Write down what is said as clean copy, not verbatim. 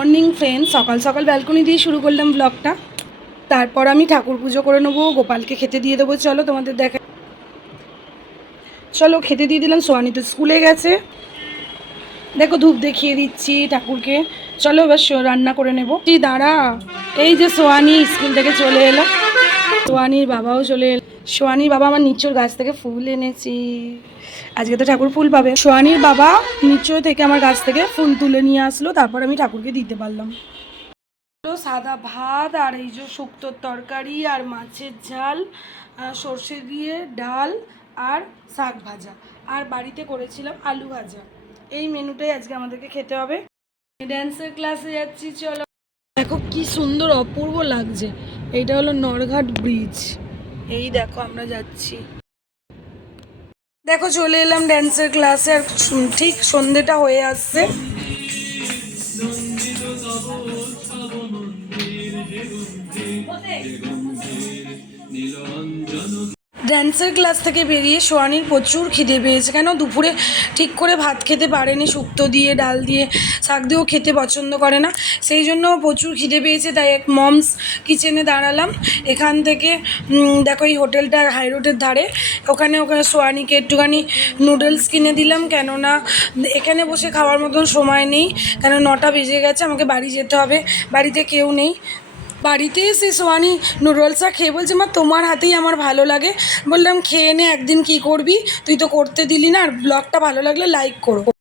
Morning friend, সকাল সকাল balcony দিয়ে শুরু করলাম ব্লগটা। তারপর আমি ঠাকুর পুজো করে নেবো, গোপালকে খেতে দিয়ে দেবো। চলো তোমাদের দেখা, চলো খেতে দিয়ে দিলাম। সোয়ানি তো স্কুলে গেছে, দেখো ধূপ দেখিয়ে দিচ্ছি ঠাকুরকে। চলো এবার রান্না করে নেবো। দাঁড়া, এই যে সোয়ানি স্কুল থেকে চলে এলো, সোয়ানির বাবাও চলে এলো। সোয়ানির বাবা আমার নিচুর গাছ থেকে ফুল এনেছি, আজকে তো ঠাকুর ফুল পাবে। সোয়ানির বাবা নিচু থেকে আমার গাছ থেকে ফুল তুলে নিয়ে আসলো, তারপর আমি ঠাকুরকে দিতে পারলাম। সাদা ভাত আর এই যে শুক্তোর তরকারি আর মাছের ঝাল, সর্ষে দিয়ে ডাল আর শাক ভাজা, আর বাড়িতে করেছিলাম আলু ভাজা। এই মেনুটাই আজকে আমাদেরকে খেতে হবে। ড্যান্সের ক্লাসে যাচ্ছি, চলো। দেখো কি সুন্দর অপূর্ব লাগছে। এইটা হলো নরঘাট ব্রিজ, এই দেখো আমরা যাচ্ছি। দেখো চলে এলাম ড্যান্সের ক্লাসে, আর ঠিক সন্ধেটা হয়ে আসছে। ড্যান্সের ক্লাস থেকে বেরিয়ে সোয়ানির প্রচুর খিদে পেয়েছে। কেন দুপুরে ঠিক করে ভাত খেতে পারেনি, শুক্তো দিয়ে ডাল দিয়ে শাক দিয়েও খেতে পছন্দ করে না, সেই জন্য প্রচুর খিদে পেয়েছে। তাই এক মমস কিচেনে দাঁড়ালাম। এখান থেকে দেখো এই হোটেলটা হাই রোডের ধারে, ওখানে সোয়ানিকে একটুখানি নুডলস কিনে দিলাম, কেননা এখানে বসে খাওয়ার মতন সময় নেই, কেন 9টা বেজে গেছে, আমাকে বাড়ি যেতে হবে, বাড়িতে কেউ নেই। বাড়িতে এসে সোয়ানি নুডলসটা খেয়ে বলছে, মা তোমার হাতেই আমার ভালো লাগে। বললাম খেয়ে নে, একদিন কি করবি, তুই তো করতে দিলি না। আর ব্লগটা ভালো লাগলে লাইক করো।